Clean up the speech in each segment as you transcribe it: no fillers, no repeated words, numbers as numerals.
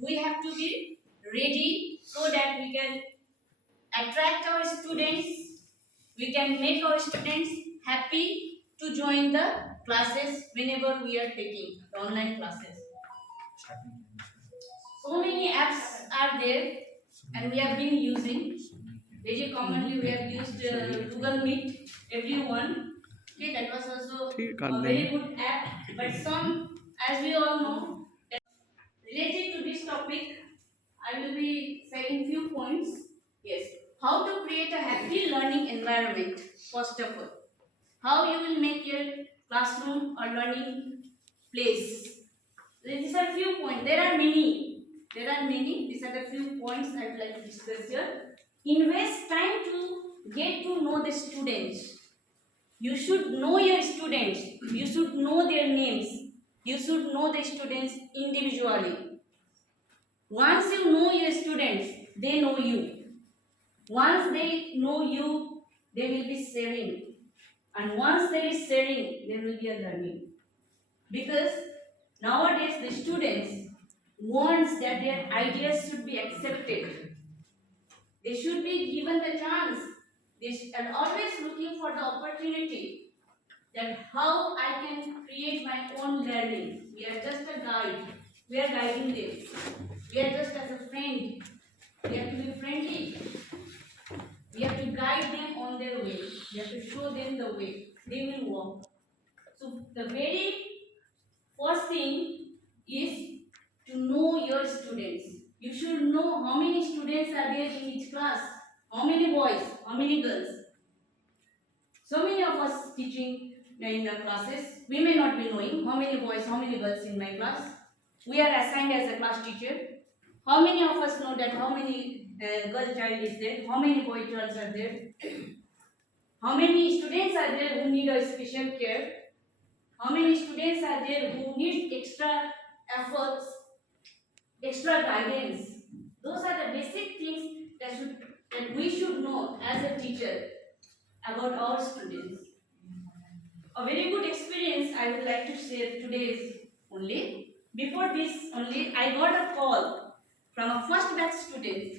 we have to be ready so that we can attract our students, we can make our students happy to join the classes whenever we are taking the online classes. So many apps are there and we have been using. Very commonly we have used Google Meet, everyone. Okay, that was also a very good app. But some, as we all know, related to this topic, I will be saying few points. Yes, how to create a happy learning environment. First of all, how you will make your classroom or learning place. These are few points. There are many. There are many. These are the few points I would like to discuss here. Invest time to get to know the students. You should know your students. You should know their names. You should know the students individually. Once you know your students, they know you. Once they know you, they will be sharing. And once there is sharing, there will be a learning. Because nowadays the students wants that their ideas should be accepted. They should be given the chance. They are always looking for the opportunity that how I can create my own learning. We are just a guide. We are guiding them. We are just as a friend. We have to be friendly. We have to guide them on their way. We have to show them the way. They will walk. So the very first thing is to know your students. You should know how many students are there in each class. How many boys, how many girls. So many of us teaching in the classes, we may not be knowing how many boys, how many girls in my class. We are assigned as a class teacher. How many of us know that how many girl child is there, how many boy childs are there, how many students are there who need a special care, how many students are there who need extra efforts, extra guidance. Those are the basic things that we should know as a teacher about our students. A very good experience I would like to share today is only. Before this only, I got a call from a first batch student,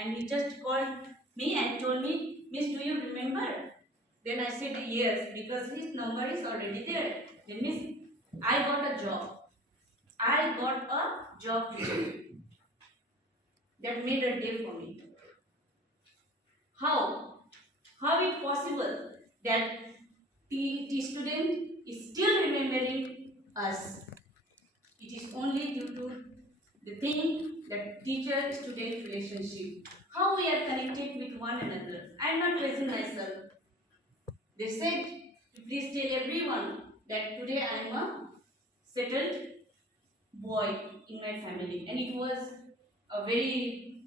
and he just called me and told me, Miss, do you remember? Then I said yes, because his number is already there. Then Miss, I got a job. I got a job today. That made a day for me. How? How is possible that the student is still remembering us? It is only due to the thing that teacher-student relationship. How we are connected with one another. I am not praising myself. They said to please tell everyone that today I am a settled boy in my family, and it was a very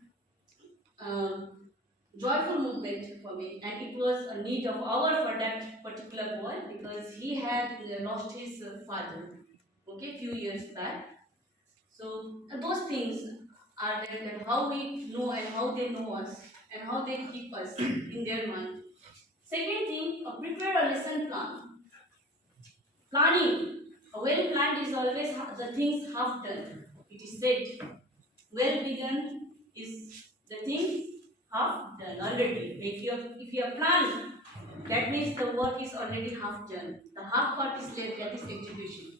joyful movement for me, and it was a need of our for that particular boy because he had lost his father, okay, few years back. So those things are there, that how we know and how they know us and how they keep us in their mind. Second thing, prepare a lesson plan. Planning. A well planned is always the things half done. It is said, well begun is the things half done already. If you are planning, that means the work is already half done. The half part is left, that is execution.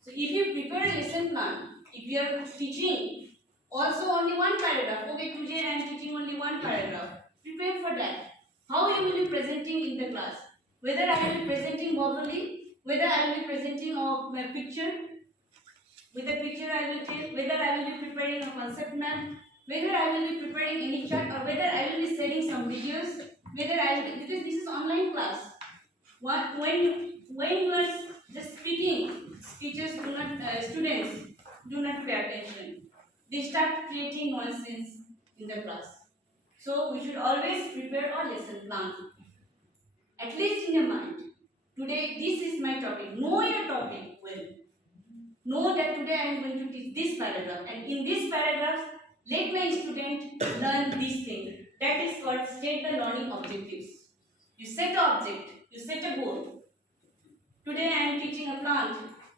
So if you prepare a lesson plan, if you are teaching also only one paragraph, okay, today I am teaching only one paragraph, prepare for that. How you will be presenting in the class? Whether I will be presenting verbally, whether I will be presenting a picture, with a picture I will tell, whether I will be preparing a concept map, whether I will be preparing any chart, or whether I will be sharing some videos, whether I will be, because this is online class. When you are just speaking, teachers do not, students do not pay attention. They start creating nonsense in the class. So we should always prepare our lesson plan, at least in your mind. Today this is my topic. Know your topic well. Know that today I am going to teach this paragraph, and in this paragraph, let my student learn this thing. That is called state the learning objectives. You set the object, you set a goal. Today I am teaching a plant.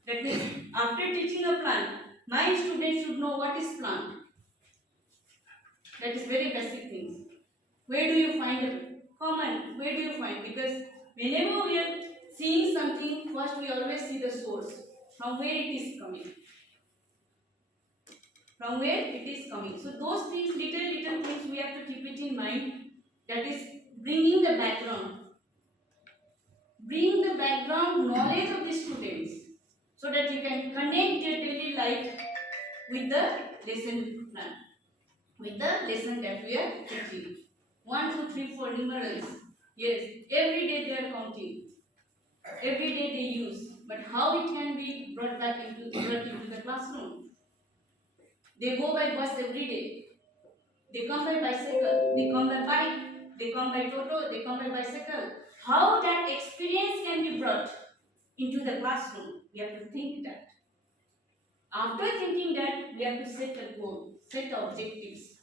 That means after teaching a plant, my student should know what is plant. That is very basic things. Where do you find it? Common. Where do you find? Because whenever we are seeing something, first we always see the source. From where it is coming. From where it is coming. So those things, little things, we have to keep it in mind. That is bringing the background. Bring the background knowledge of the students so that you can connect their daily life with the lesson plan, with the lesson that we are teaching. 1, 2, 3, 4 numerals. Yes, every day they are counting. Every day they use. But how it can be brought into the classroom? They go by bus every day. They come by bicycle. They come by bike. They come by toto. They come by bicycle. How that experience can be brought into the classroom? We have to think that. After thinking that, we have to set a goal, set objectives.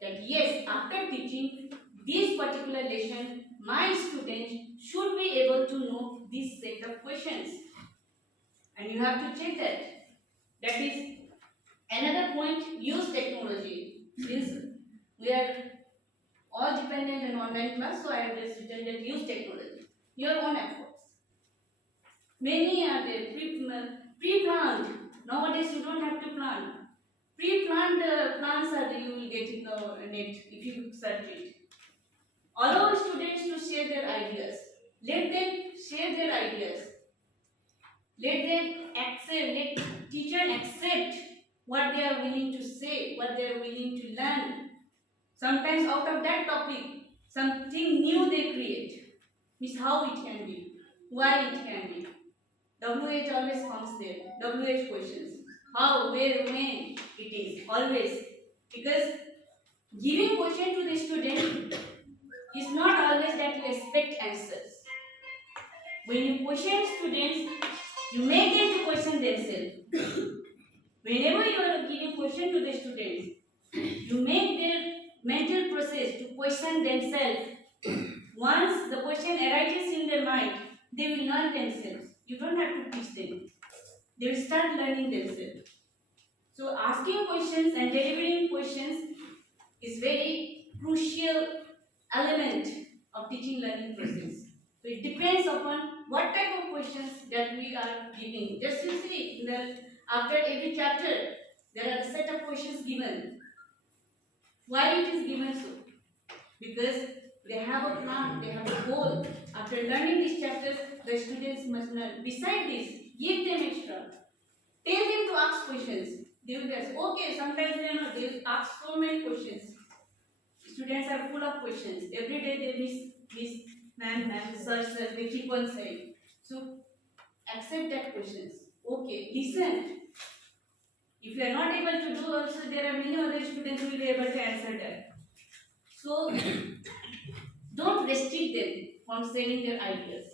That yes, after teaching this particular lesson, my students should be able to know this set of questions. And you have to check that. That is another point, use technology. Since we are all dependent on online class, so I have just written that use technology. Your own efforts. Many are there, pre-planned. Nowadays you don't have to plan. Pre-planned plans are there, you will get in the net if you search it. Allow students to share their ideas. Let them share their ideas. Let them accept, let teacher accept what they are willing to say, what they are willing to learn. Sometimes out of that topic, something new they create. Means how it can be, why it can be. WH always comes there. WH questions. How, where, when it is. Always. Because giving question to the student is not always that you expect answers. When you question students, you make them to question themselves. Whenever you are giving question to the students, you make their mental process to question themselves. Once the question arises in their mind, they will learn themselves. You don't have to teach them. They will start learning themselves. So asking questions and delivering questions is very crucial element of teaching learning process. So it depends upon what type of questions that we are giving. Just you see, after every chapter, there are a set of questions given. Why it is given so? Because they have a plan, they have a goal. After learning these chapters, the students must learn. Besides this, give them extra. Tell them to ask questions. They will ask, okay, sometimes they will ask so many questions. Students are full of questions. Every day they miss, ma'am, sir, they keep on saying. So, accept that questions. Okay, listen. If you are not able to do also, there are many other students who will be able to answer that. So, don't restrict them from sharing their ideas.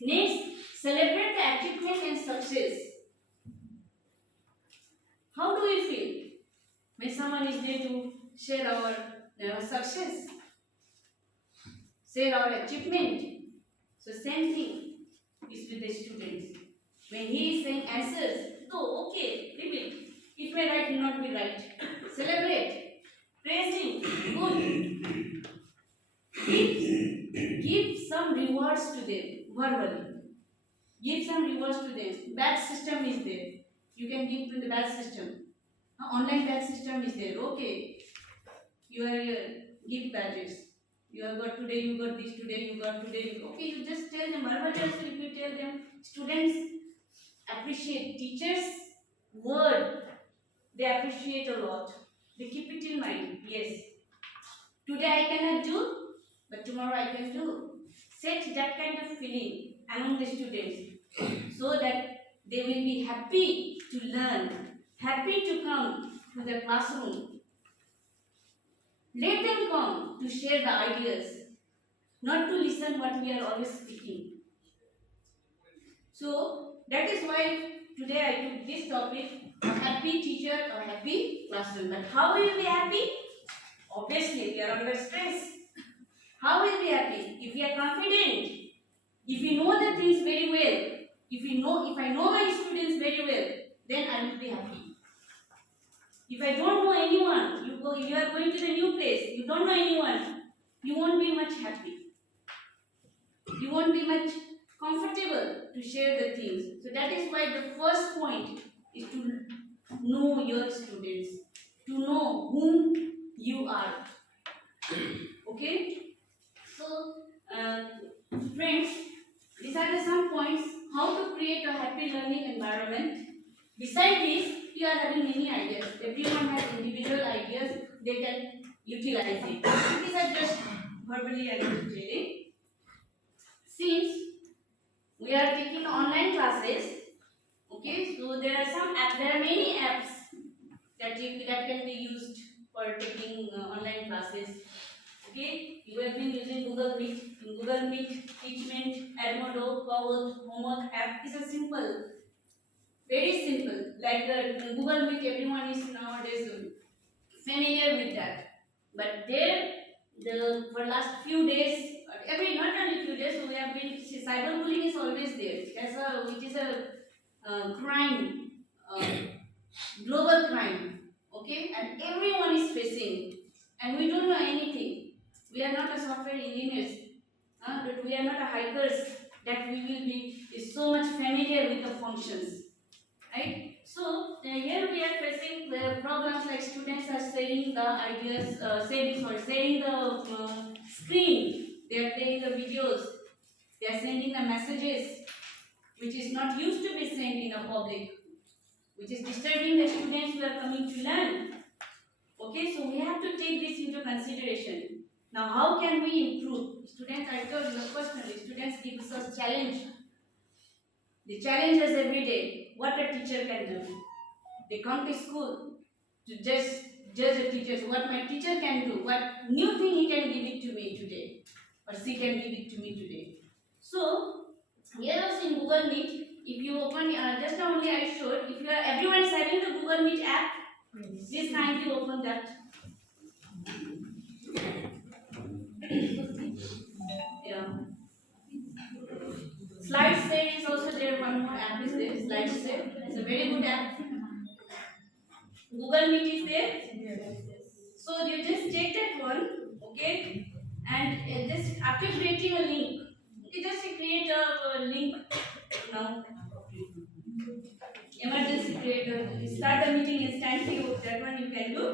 Next, celebrate the achievement and success. How do we feel when someone is there to share our success, share our achievement? So same thing is with the students. When he is saying answers, so okay, leave it. It may right, not be right. Celebrate, praise him, good. Give some rewards to them verbally. Give some rewards to them. Badge system is there. You can give to the badge system. Online badge system is there. Okay. You are give badges. You have got today, you got this today, you got today. Okay, you just tell them. Verbally also if you tell them, students appreciate teachers' word. They appreciate a lot. They keep it in mind. Yes. Today I cannot do, but tomorrow I can do. Set that kind of feeling among the students so that they will be happy to learn, happy to come to the classroom. Let them come to share the ideas, not to listen what we are always speaking. So that is why today I took this topic, a happy teacher, a happy classroom. But how will we be happy? Obviously, we are under stress. How will we be happy? If we are confident, if we know the things very well, If I know my students very well, then I will be happy. If I don't know anyone, you are going to the new place, you don't know anyone, you won't be much happy. You won't be much comfortable to share the things. So that is why the first point is to know your students, to know whom you are. Okay? So, friends, these are the some points how to create a happy learning environment. Beside this, you are having many ideas. Everyone has individual ideas, they can utilize it. These are just verbally I am sharing. Since we are taking online classes, okay, so there are many apps that can be used for taking online classes. Okay, you have been using Google Meet. In Google Meet, Teachment, Edmodo, Power, Homework app is a simple, very simple. Like Google Meet, everyone is nowadays familiar with that. But there, for last few days, not only few days, we have been cyberbullying is always there. Which is a crime, global crime. Okay, and everyone is facing, and we don't know anything. We are not a software engineers, but we are not a hackers that we will be is so much familiar with the functions, right? So here we are facing the problems like students are sharing the ideas, sharing the screen. They are playing the videos. They are sending the messages, which is not used to be sent in the public, which is disturbing the students who are coming to learn. Okay, so we have to take this into consideration. Now, how can we improve? Students, I told you personally, students give us challenge. They challenge us every day. What a teacher can do. They come to school to just judge the teachers. What my teacher can do. What new thing he can give it to me today. Or she can give it to me today. So, here also in Google Meet, if you open, just now only I showed, if everyone is having the Google Meet app, please kindly open that. Yeah. SlideShare is also there. One more app is there. SlideShare. It's a very good app. Google Meet is there. So you just check that one, okay? And just after creating a link, you just create a link now. Emergency creator. Start the meeting instantly. That one you can do.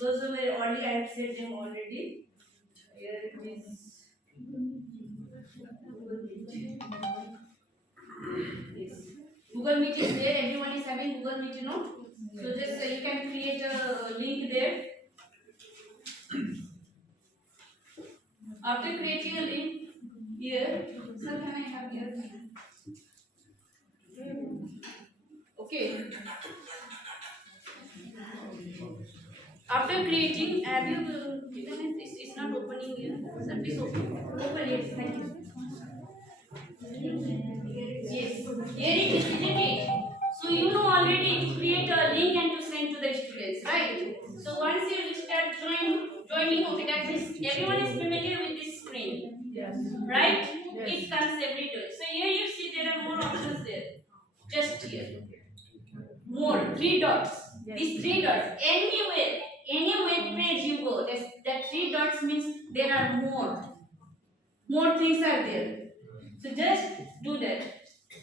Those who were already, I have said them already. Here it is. Yes. Google Meet is there. Everyone is having Google Meet, you know. So just you can create a link there. After creating a link here, sir, can I have here? Okay. After creating, have you it's not opening here. Sir, please open. Open it. Thank you. Yes. Here it is, isn't it? So you know already to create a link and to send to the students, right? So once you start joining, okay, that is everyone is familiar with this screen. Yes. Right? Yes. It comes everywhere. So here you see there are more options there. Just here. More, 3 dots. Yes. These 3 dots. Anywhere, any web page you go, that 3 dots means there are more. More things are there. So just do that.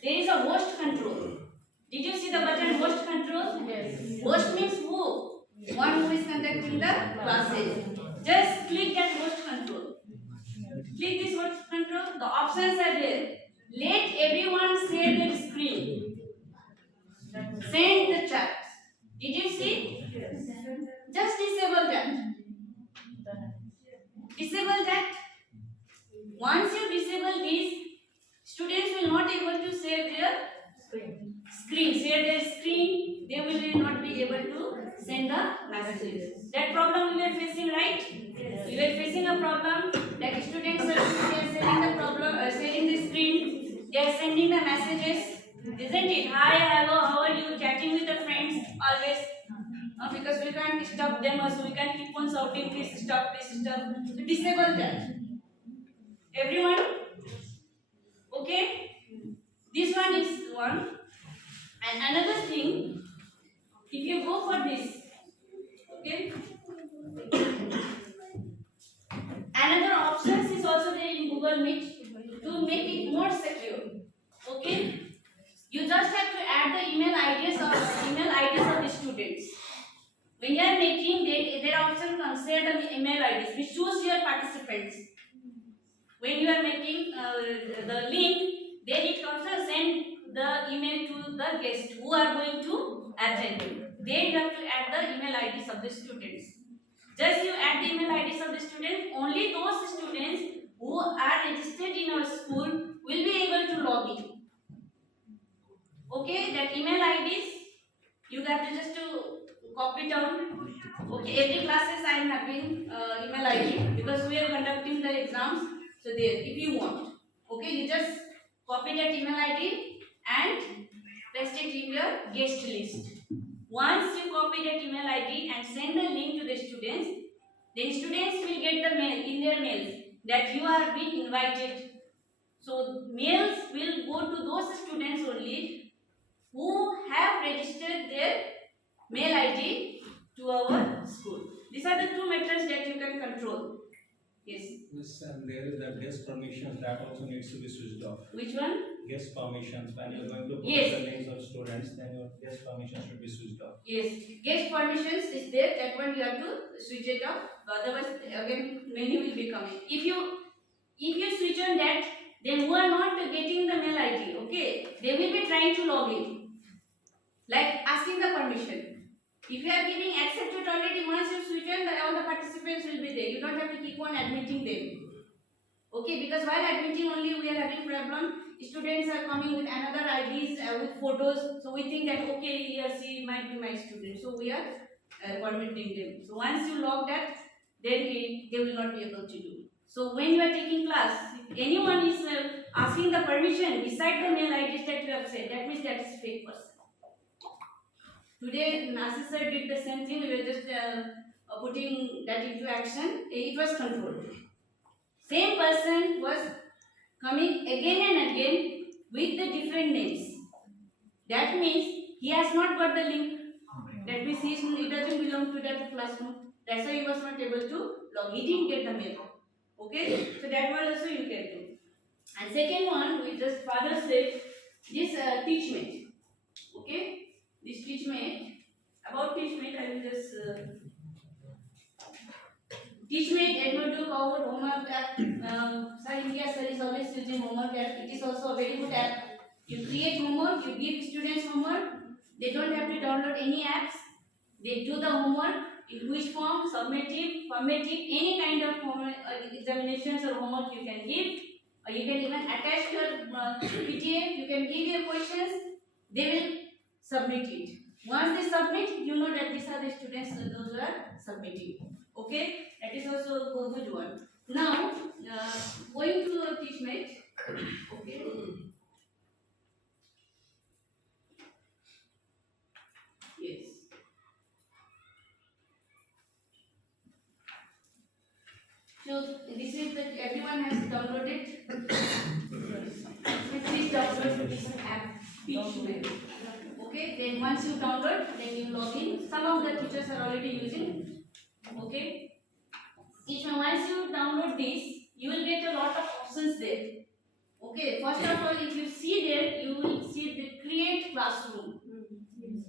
There is a host control. Did you see the button host control? Yes. Host means who? One who is conducting the classes. Just click that host control. Click this host control. The options are there. Let everyone share their screen. Send the chat. Did you see? Yes. Just disable that. Disable that. Once you disable this, students will not able to share their screen. They will not be able to send the messages. That problem we were facing, right? Yes. We were facing a problem that students are sharing the screen. They are sending the messages, isn't it? Hi, hello, how are you? Chatting with the friends always. Because we can't stop them, so we can keep on shouting, please stop, please stop. So disable that. Everyone? Okay? Google Meet to make it more secure. Okay? You just have to add the email IDs of the students. When you are making, there are options consider the email IDs. We choose your participants. When you are making the link, then it also send the email to the guests who are going to attend. Then you have to add the email IDs of the students. Just you add the email IDs of the students. Only those students who are registered in our school will be able to log in. Okay, that email IDs you have to just to copy down. Okay, every classes I am having email ID because we are conducting the exams. So there, if you want, okay, you just copy that email ID and paste it in your guest list. Once you copy that email ID and send the link to the students, then students will get the mail in their mails that you are being invited. So mails will go to those students only who have registered their mail ID to our school. These are the two methods that you can control. Yes. Yes, and there is that guest permissions that also needs to be switched off. Which one? Guest permissions. When you are going to put Yes. the names of students, then your guest permissions should be switched off. Yes. Guest permissions is there. That one you have to switch it off. Otherwise, again, many will be coming. If you switch on that, then who are not getting the mail ID, okay, they will be trying to log in. Like asking the permission. If you are giving accepted already, once you switch on, all the participants will be there. You don't have to keep on admitting them. Okay, because while admitting only we are having problem. Students are coming with another IDs with photos, so we think that okay, he or she might be my student. So we are permitting them. So once you log that, then they will not be able to do. So when you are taking class, if anyone is asking the permission beside the mail IDs that you have said, that means that is fake person. Today, Nasa sir did the same thing. We were just putting that into action. It was controlled. Same person was coming again and again with the different names. That means he has not got the link. That means he doesn't belong to that classroom. That's why he was not able to log. He didn't get the mail. Okay, so that one also you can do. And second one, we just father said this teachmate. Okay. This teachmate, about teachmate, I will just teachmate, Edward Duke, our homework app. Sir, India sir is always using homework app. It is also a very good app. You create homework, you give students homework. They don't have to download any apps. They do the homework in which form, summative, formative, any kind of examinations or homework you can give. Or you can even attach your PDF. You can give your questions. They will submit it. Once they submit, you know that these are the students those who are submitting. Okay, that is also a good one. Now, going to teachmate. Okay. Yes. So this is that everyone has downloaded. Please download this app, teachmate. Okay, then once you download, then you log in. Some of the teachers are already using. Okay. Once you download this, you will get a lot of options there. Okay, first of all, if you see there, you will see the create classroom.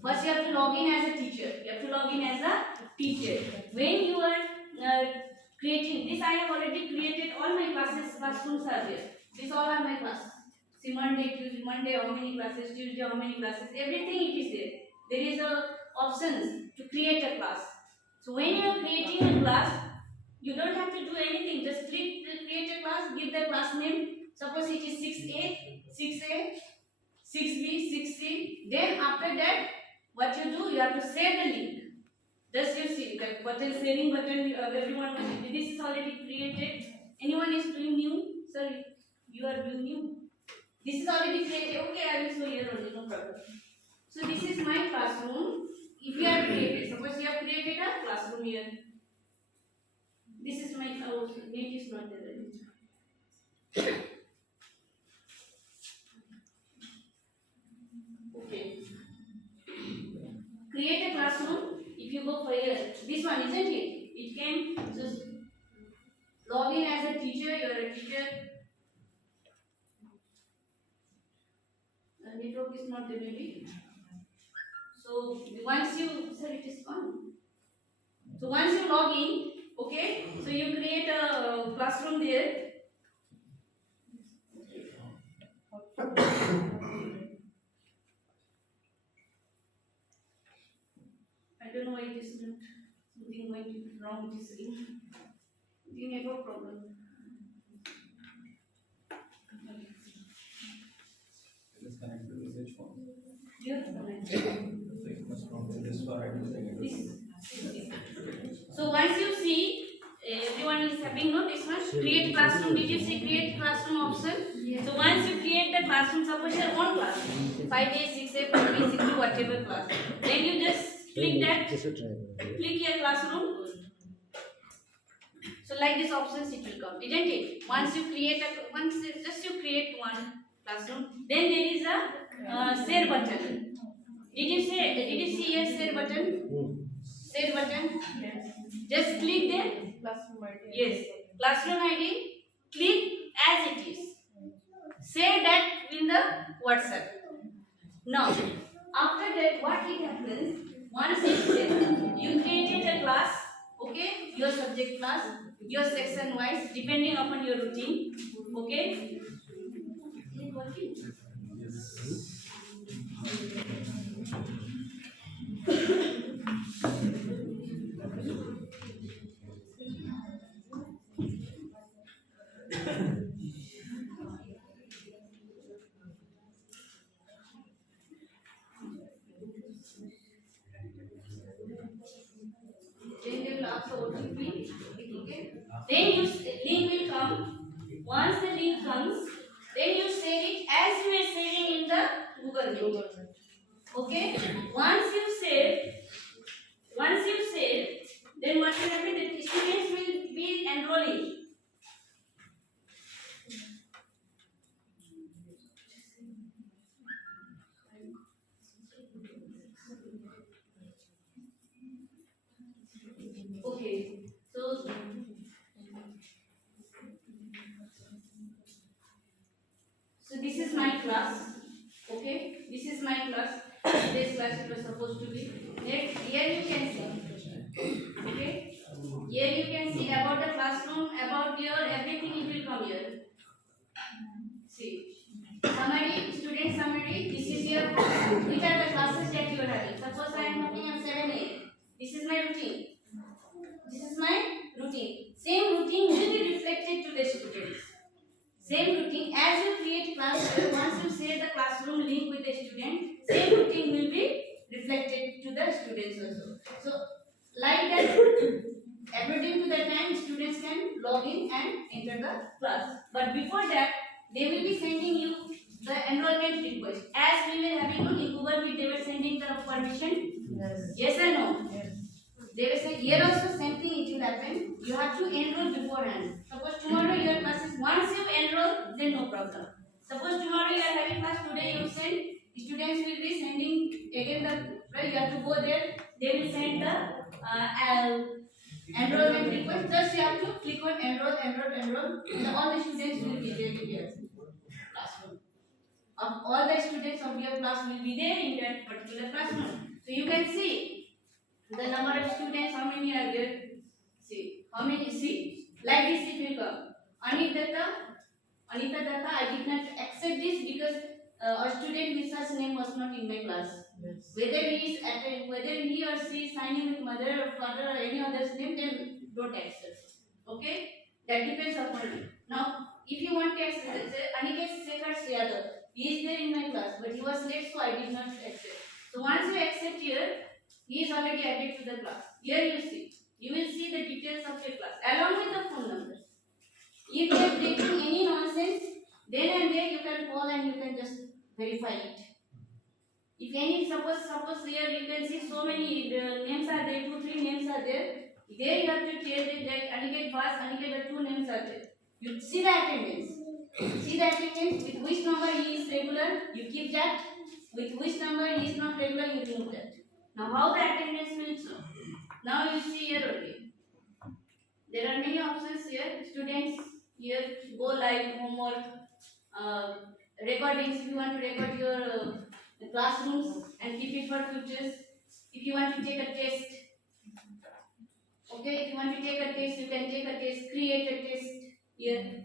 First, you have to log in as a teacher. You have to log in as a teacher. When you are creating this, I have already created all my classes. Classrooms are there. These all are my classes. See, Monday, Tuesday, Monday, how many classes, Tuesday, how many classes, everything it is there. There is a options to create a class. So when you are creating a class, you don't have to do anything. Just click create a class, give the class name. Suppose it is 6A, 6A, 6B, 6C. Then after that, what you do, you have to share the link. Just you see the button, sharing button, everyone will see. This is already created. Anyone is doing new? Sorry, you are doing new. This is already created. Okay, I will show here only, no problem. So this is my classroom. If you have created, suppose you have created a classroom here. This is my house. Net is not there. Okay. Create a classroom. If you go for here, this one isn't it? It came just log in as a teacher. You are a teacher. network is not there maybe. So once you, sir, it is fun. So once you log in, okay, so you create a classroom there. I don't know why it is not something going wrong with this thing. The network problem. It is connected with which one? Your connection. So it must not be this far, I will say it. This. So once you see everyone is having no this one create classroom. Did you see create classroom option? Yes. So once you create the classroom, suppose your own class 5A, 6A, 4A, 6A, whatever class, then you just click that, click your classroom. So like this options it will come, isn't it? Once you create just you create one classroom, then there is a share button. Did you see here share button? Share button. Yes. Just click there. Classroom ID. Yes. Classroom ID. Click as it is. Say that in the WhatsApp. Now, after that, what it happens? Once it says you created a class, okay, your subject class, your section wise, depending upon your routine, okay. Is it working? Then they will ask for OTP, okay. Then link will come. Once the link comes, then you save it as you are saving in the Google Meet. Okay. Once you save, then what will happen? The students will be enrolling. Okay. So this is my class. Okay. This is my class. This class it was supposed to be. Next, here you can see. Okay. Here you can see about the classroom, about your everything it will come here. See. Summary, student summary. This is your which are the classes that you are having. Suppose I am working on 7A. This is my routine. This is my routine. Same routine will be reflected to the students. Same routine as you create class. Once you share the classroom link with the student, same routine will be reflected to the students also. So like that, according to the time, students can log in and enter the class. But before that, they will be sending you the enrollment request. As we were having in Google Meet, they were sending the permission. Yes or no? Yes. They will say here also same thing it will happen. You have to enroll beforehand. Suppose tomorrow your class is once you enroll, then no problem. Suppose tomorrow you are having class, today you send, students will be sending again the you have to go there. They will send the enrollment request. Just you have to click on enroll, and all the students will be there in your classroom. All the students of your class will be there in that particular classroom. So you can see the number of students, how many are there? See, how many? See, like this it will come. Anita Datta, I did not accept this because a student with such name was not in my class. Yes. Whether he or she is signing with mother or father or any other's name, then don't accept. Okay, that depends upon you. Now, if you want to accept, Aniket Shekhar Yadav, he is there in my class, but he was late, so I did not accept. So once you accept here, he is already added to the class. Here you will see the details of your class along with the phone numbers. If you are taking any nonsense, then and there you can call and you can just verify it. If any, suppose here you can see so many names are there, 2-3 names are there. There you have to tell that Aniket Bas, Aniket, 2 names are there. You see the attendance. With which number he is regular, you keep that. With which number he is not regular, you remove that. Now how the attendance will show? Now you see here only. There are many options here. Students here go live, homework, recordings, if you want to record your classrooms and keep it for futures. If you want to take a test, okay, if you want to take a test, you can take a test, create a test here.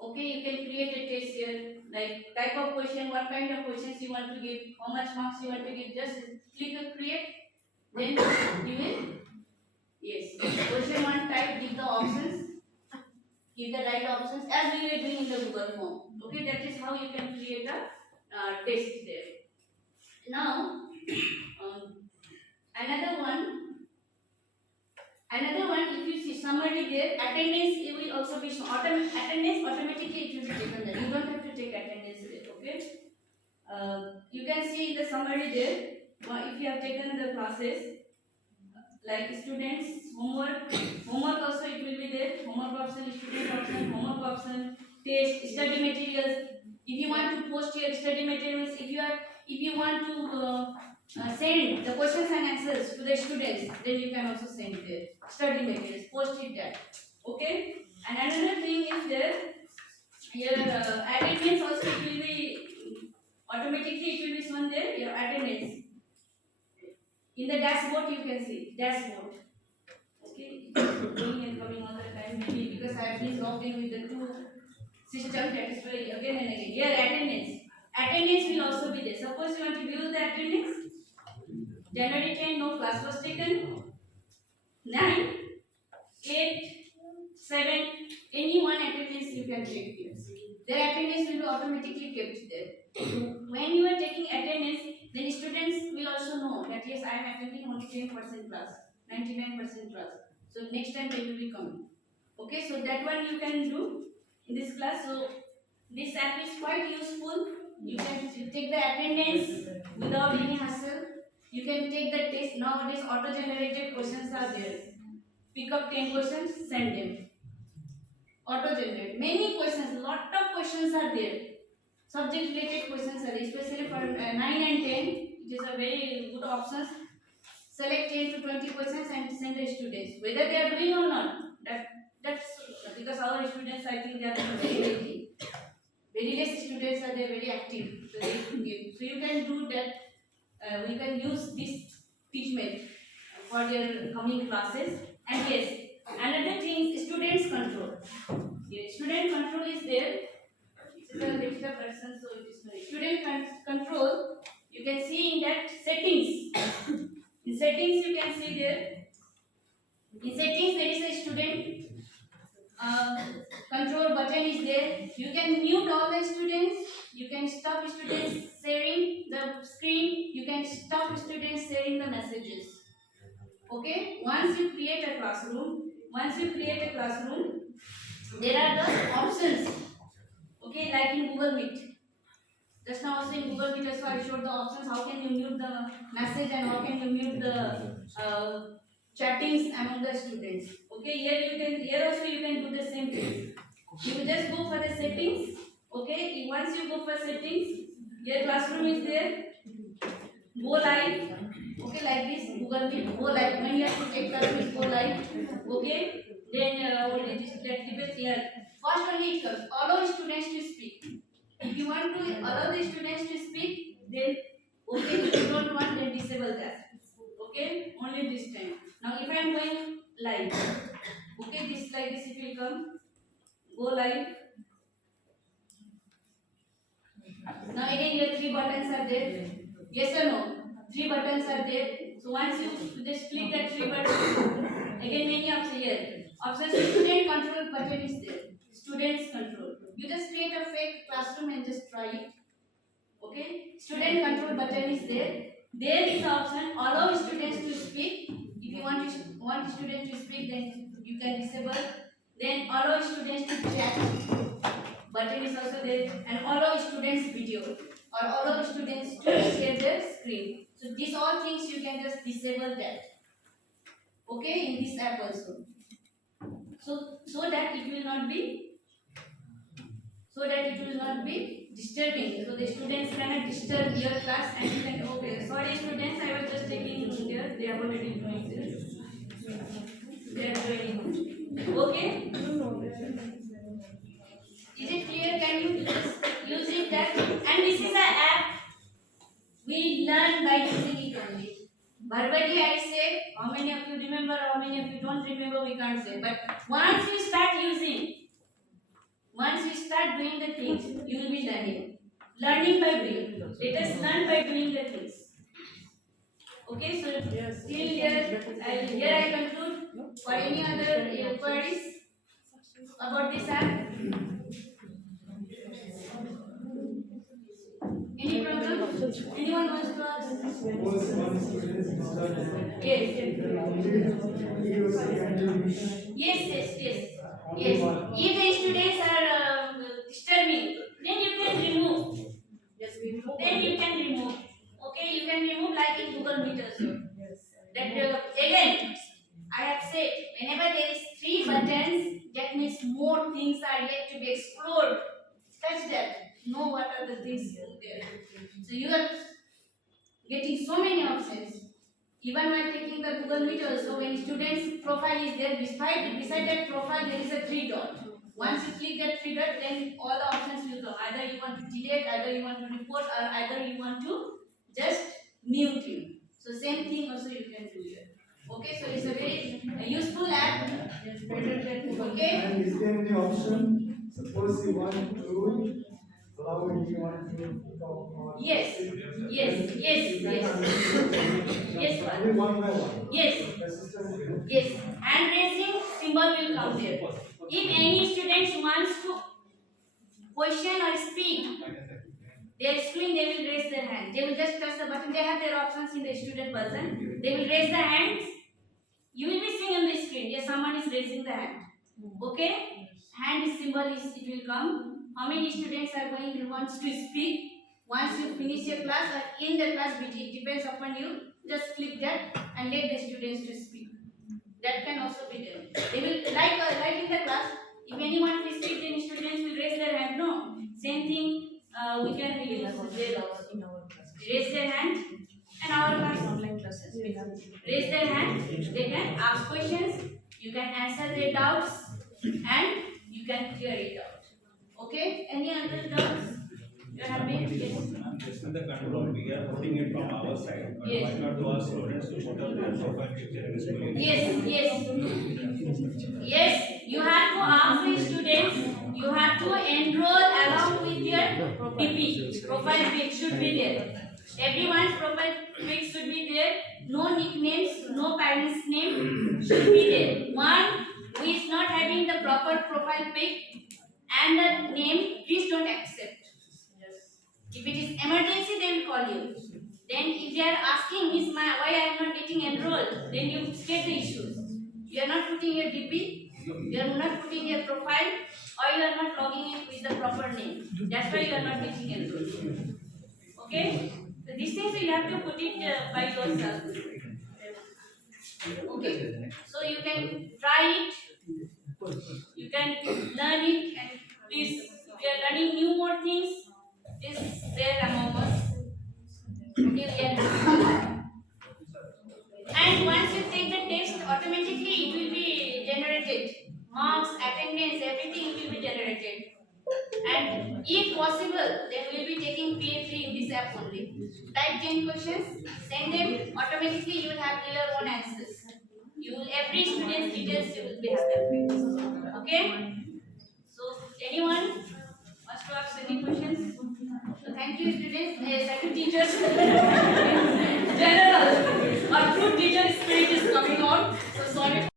Okay, you can create a test here, like type of question, what kind of questions you want to give, how much marks you want to give, just click a create, then you will, yes, question 1 type, give the options, give the right options as we were doing in the Google form. Okay, that is how you can create a test there. Now, um, another one, if you see summary there, attendance it will also be attendance automatically it will be taken there. You don't have to take attendance there. Okay. You can see the summary there. If you have taken the classes like students homework also it will be there. Homework option, student option, homework option, test, study materials. If you want to post your study materials, if you want to send the questions and answers to the students, then you can also send there. Study materials, post it there. Okay. And another thing is there. Your attendance also it will be automatically it will be shown there. Your attendance in the dashboard you can see dashboard. Okay, going and coming all the time maybe because I have been logged in with the two system that is why again and again. Here attendance. Attendance will also be there. Suppose you want to view the attendance. January 10, no class was taken. 9, 8, 7, any one attendance you can check here. Their attendance will be automatically kept there. When you are taking attendance, then students will also know that yes, I am attending only 10% class, 99% class. So next time they will be coming. Okay, so that one you can do in this class. So this app is quite useful. You can take the attendance without any hassle. You can take the test. Nowadays auto-generated questions are there. Pick up 10 questions, send them. Auto-generate. Many questions, lot of questions are there. Subject related questions are there, especially for 9 and 10. It is a very good option. Select 10 to 20 questions and send the students. Whether they are doing or not, that's because our students, I think they are very lazy. Very less students are there, very active. So they give. So you can do that. We can use this teachment for their coming classes. And yes, another thing is students control. Yes, student control is there. It is a digital person, so it is very. Student control. You can see in that settings. In settings, you can see there. In settings, there is a student control button is there. You can mute all the students. You can stop students sharing the screen. You can stop students sharing the messages. Okay. Once you create a classroom, there are the options. Okay, like in Google Meet. Just now also in Google Meet, so I showed the options. How can you mute the message and how can you mute the chattings among the students. Okay, here also you can do the same thing. You just go for the settings. Okay, once you go for settings, your classroom is there. Go live. Okay, like this Google Meet. Go live. When you have to take classroom, go live. Okay, then only this that debate here. First only it comes. Allow students to speak. If you want to allow the students to speak, then okay. If you don't want, then disable that. Okay, only this time. Now if I am going live, okay, this like this it will come. Go live. Now again your 3 buttons are there. Yes or no? 3 buttons are there. So once you just click that 3 buttons, again many options here. Options student control button is there. Students control. You just create a fake classroom and just try it. Okay. Student control button is there. There is the option allow students to speak. If you want students to speak, then you can disable. Then allow students to chat. Button is also there. And allow students video or allow students to share their screen. So these all things you can just disable that. Okay, in this app also. So that it will not be disturbing. So the students cannot disturb your class and you can okay. Sorry students, I was just taking there. They are already doing this. They are doing. Okay. Is it clear? Can you use it learn by using it only. Verbally I say, how many of you remember, how many of you don't remember, we can't say. But once we start using, once we start doing the things, you will be learning. Learning by doing. Let us learn by doing the things. Okay, so till here, I conclude. For any other queries about this app? Any problem? Anyone wants to ask? Yes. If the students are disturbing, then you can remove. Then you can remove. Okay, you can remove like in Google Meet also. That again, I have said whenever there is 3 buttons, that means more things are yet to be explored. Touch that. Know what are the things there. So you are getting so many options. Even while taking the Google Meet also, when student's profile is there, beside that profile there is a 3 dot. Once you click that 3 dot, then all the options will come. Either you want to delete, either you want to report, or either you want to just mute him. So same thing also you can do here. Okay, so it's a very useful app. Okay. And is there any option? Suppose you want to allow anyone to talk or Yes. Yes. only one by one. Yes. The system will. Yes. Hand raising symbol will come there. If any students wants to question or speak, their screen they will raise their hand. They will just touch the button. They have their options in the student person. They will raise the hands. You will be seeing on the screen. Yes, someone is raising the hand. Okay? Hand symbol is it will come. How many students are going to wants to speak? Once you finish your class or in the class, which it depends upon you, just click that and let the students to speak. That can also be done. They will like in the class. If anyone will speak, then students will raise their hand. No, same thing. We can use raise their hand and our class online classes. Raise their hand. They can ask questions. You can answer their doubts and you can clear it out. Okay? Any other doubts? You are happy? Yes. This is the control. We are putting it from our side. But Yes. why not to our students to put up their profile picture in this way? Yes. You have to ask the students. You have to enroll along with your DP. Profile pic should be there. Everyone's profile pic should be there. No nicknames, no parents' name should be there. One who is not having the proper profile pic and the name, please don't accept. If it is emergency, they will call you. Then if they are asking, Miss why I am not getting enrolled, then you state the issues. You are not putting your DP, you are not putting your profile, or you are not logging in with the proper name. That's why you are not getting enrolled. Okay? So these things you have to put it by yourself. Okay. So you can try it, you can learn it, and please, if you are learning new more things, is there among us. Okay, and once you take the test, automatically it will be generated. Marks, attendance, everything will be generated. And if possible, then we will be taking PA3 in this app only. Type 10 questions, send them, automatically you will have your own answers. You will, every student's details you will be having. Okay? So, anyone wants to ask any questions? So, thank you students, thank you teachers. General, our true teacher spirit is coming on. So, sorry.